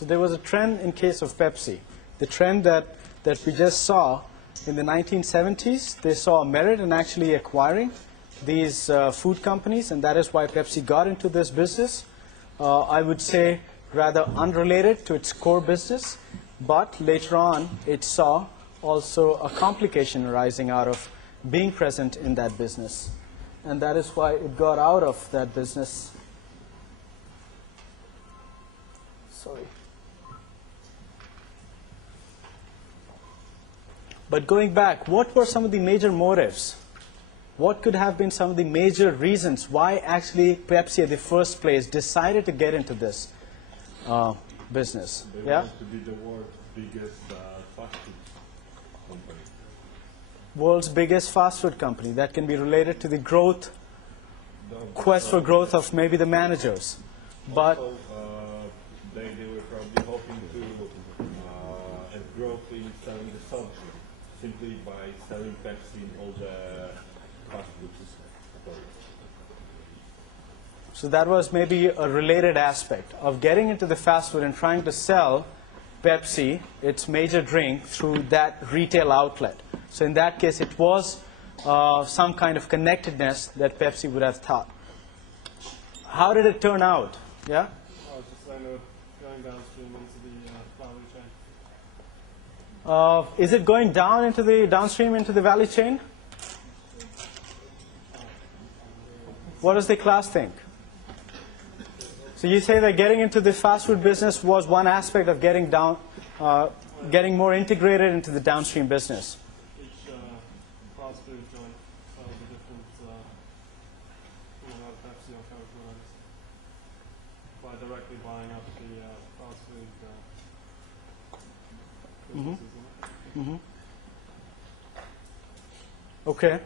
So there was a trend in case of Pepsi. The trend that we just saw in the 1970s, they saw a merit in actually acquiring these food companies, and that is why Pepsi got into this business. I would say rather unrelated to its core business, but later on it saw also a complication arising out of being present in that business. And that is why it got out of that business. Sorry. But going back, what were some of the major motives? What could have been some of the major reasons why actually Pepsi at the first place decided to get into this business? They wanted to be the world's biggest fast food company. World's biggest fast food company. That can be related to the growth, quest for growth of maybe the managers. But also, they were probably hoping to have growth in selling the soft drink, simply by selling Pepsi in all the fast food stores. So that was maybe a related aspect of getting into the fast food and trying to sell Pepsi, its major drink, through that retail outlet. So in that case, it was some kind of connectedness that Pepsi would have thought. How did it turn out? Yeah? Just going downstream into the value chain. Is it going down into the downstream into the value chain? What does the class think? So you say that getting into the fast food business was one aspect of getting more integrated into the downstream business. Each fast food joint sells a different Pepsi or Coca-Cola by directly buying up the fast food businesses. Okay.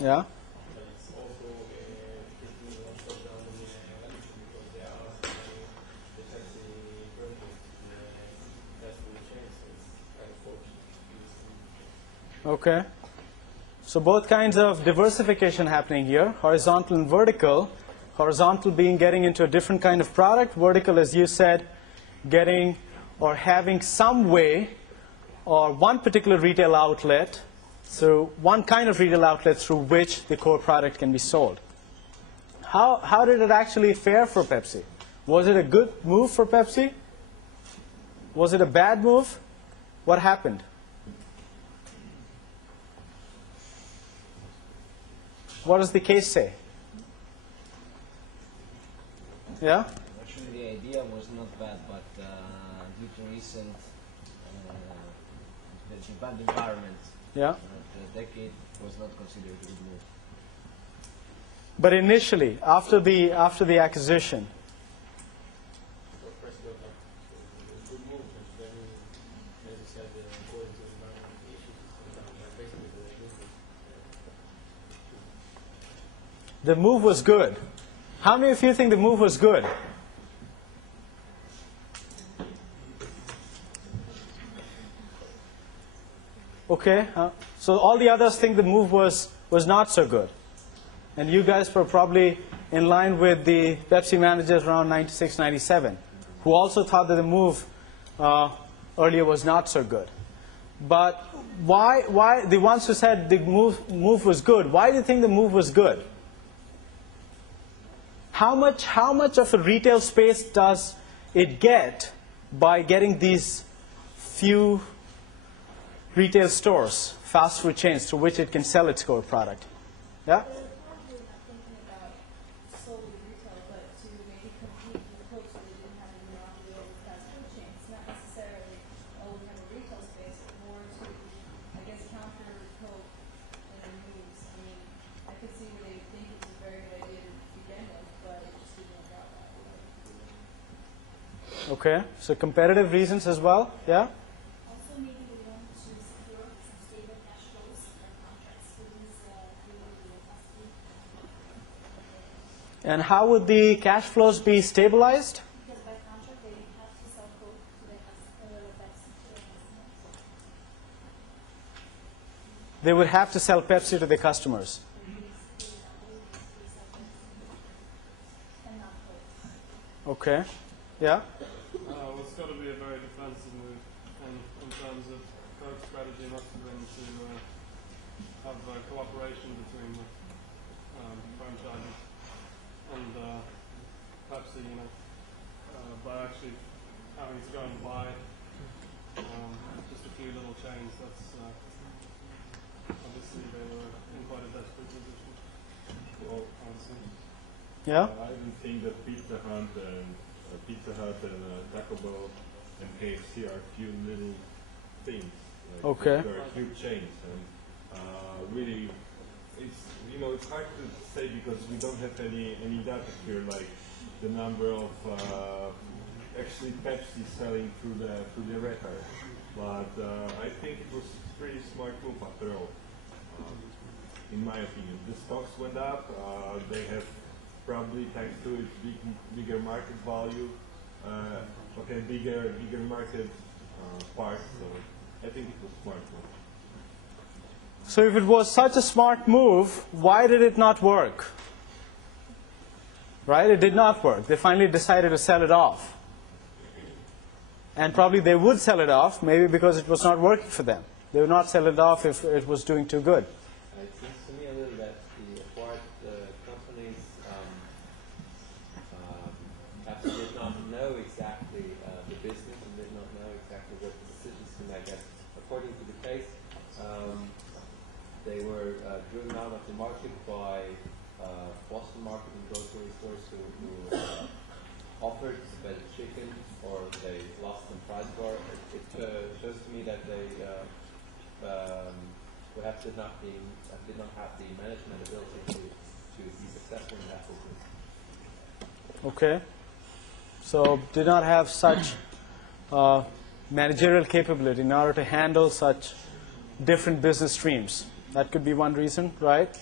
Yeah. Okay. So both kinds of diversification happening here, horizontal and vertical. Horizontal being getting into a different kind of product. Vertical, as you said, getting or having some way or one particular retail outlet. So one kind of retail outlet through which the core product can be sold. How did it actually fare for Pepsi? Was it a good move for Pepsi? Was it a bad move? What happened? What does the case say? Yeah? Actually, the idea was not bad, but due to recent the bad environment, Yeah. The decade was not considered a good move. But initially, after the acquisition, the move was good. How many of you think the move was good? Okay, so all the others think the move was not so good. And you guys were probably in line with the Pepsi managers around 96, 97, who also thought that the move earlier was not so good. But why the ones who said the move was good, why do you think the move was good? How much of a retail space does it get by getting these few retail stores, fast food chains, through which it can sell its core product? Yeah? Okay, so competitive reasons as well, yeah? Also, maybe we want to secure some stable cash flows and contracts with these And how would the cash flows be stabilized? because by contract they have to sell Coke to their customers. They would have to sell Pepsi to their customers. Okay. Yeah? Well, it's got to be a very defensive move, and in terms of Coke's strategy must have been to have cooperation between the franchises and Pepsi, by actually having to go and buy just a few little chains. That's obviously they were in quite a desperate position. Well, Yeah? I even think that Pizza Hut and Taco Bell and KFC are a few little things. Like Okay. there are few chains, and really, it's hard to say because we don't have any data here, like the number of actually Pepsi selling through the record. But I think it was a pretty smart move after all. In my opinion, the stocks went up. They have probably, thanks to its bigger market value, bigger market part. So I think it was smart move. So if it was such a smart move, why did it not work? Right? It did not work. They finally decided to sell it off. And probably they would sell it off, maybe because it was not working for them. They would not sell it off if it was doing too good. It seems to me a little that the acquired companies perhaps did not know exactly the business and did not know exactly what decisions to make. And according to the case, they were driven out of the market by Boston market and grocery stores who offered better chicken, or they lost in price war. It shows to me that they perhaps did not have the management ability to be successful in that business. Okay. So did not have such managerial capability in order to handle such different business streams. That could be one reason, right?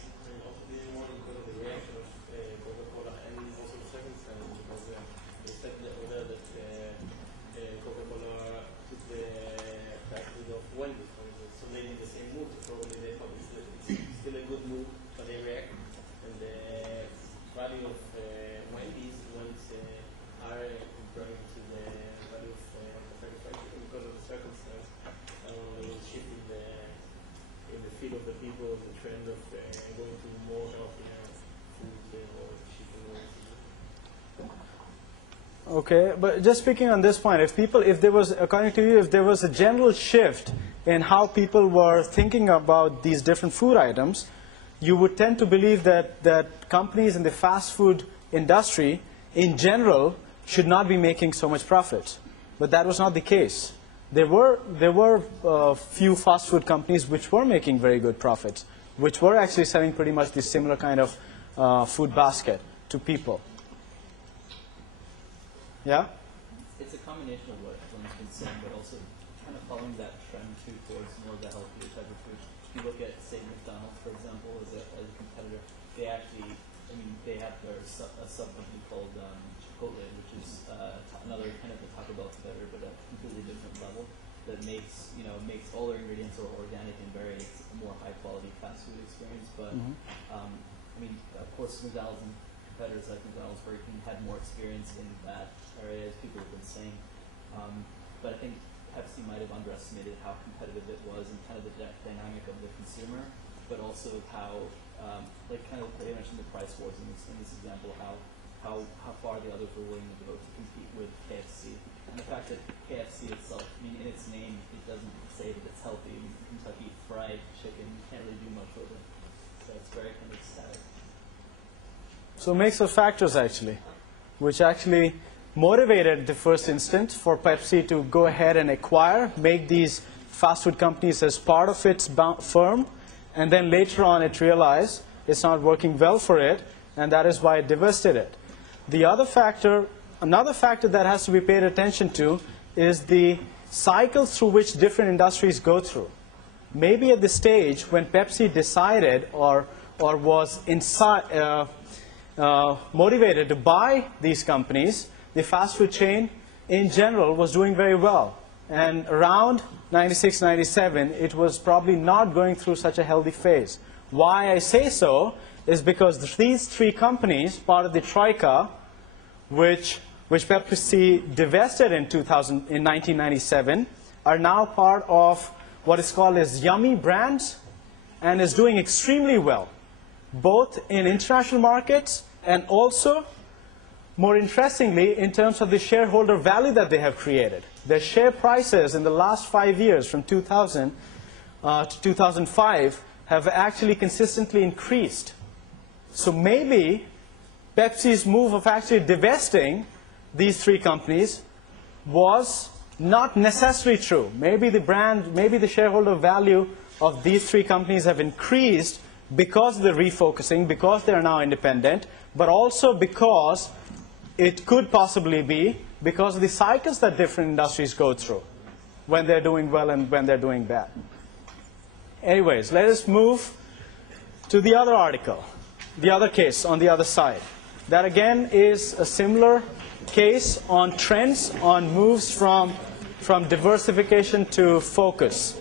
Okay, but just speaking on this point, if there was, according to you, if there was a general shift in how people were thinking about these different food items, you would tend to believe that companies in the fast food industry, in general, should not be making so much profit. But that was not the case. There were few fast food companies which were making very good profits, which were actually selling pretty much the similar kind of food basket to people. Yeah? It's a combination of what everyone's been saying, but also kind of following that trend too towards more of the healthier type of food. If you look at, say, McDonald's, for example, as a competitor, they actually, they have a sub-company called Chipotle, which is another kind of the Taco Bell competitor, but a completely different level that makes all their ingredients are organic and very more high-quality fast food experience. But of course, McDonald's and competitors like McDonald's, Burger King had more experience in that area, as people have been saying. But I think Pepsi might have underestimated how competitive it was and kind of the dynamic of the consumer, but also how, they mentioned the price wars in this example, how far the others were willing to go to compete with KFC. And the fact that KFC itself, in its name, it doesn't say that it's healthy. Kentucky Fried Chicken, you can't really do much with it. So it's very kind of static. So a mix of factors, actually, which actually motivated the first instant for Pepsi to go ahead and make these fast food companies as part of its firm, and then later on it realized it's not working well for it, and that is why it divested it. Another factor that has to be paid attention to is the cycles through which different industries go through. Maybe at the stage when Pepsi decided or was motivated to buy these companies, the fast food chain in general was doing very well. And around 96, 97, it was probably not going through such a healthy phase. Why I say so is because these three companies, part of the Troika, which which Pepsi divested in 1997, are now part of what is called as Yummy Brands and is doing extremely well, both in international markets and also, more interestingly, in terms of the shareholder value that they have created. Their share prices in the last 5 years, from 2000 to 2005, have actually consistently increased. So maybe Pepsi's move of actually divesting these three companies was not necessarily true. Maybe the shareholder value of these three companies have increased because of the refocusing, because they are now independent, but also because it could possibly be because of the cycles that different industries go through when they're doing well and when they're doing bad. Anyways, let us move to the other article, the other case on the other side. That again is a similar case on trends, on moves from diversification to focus.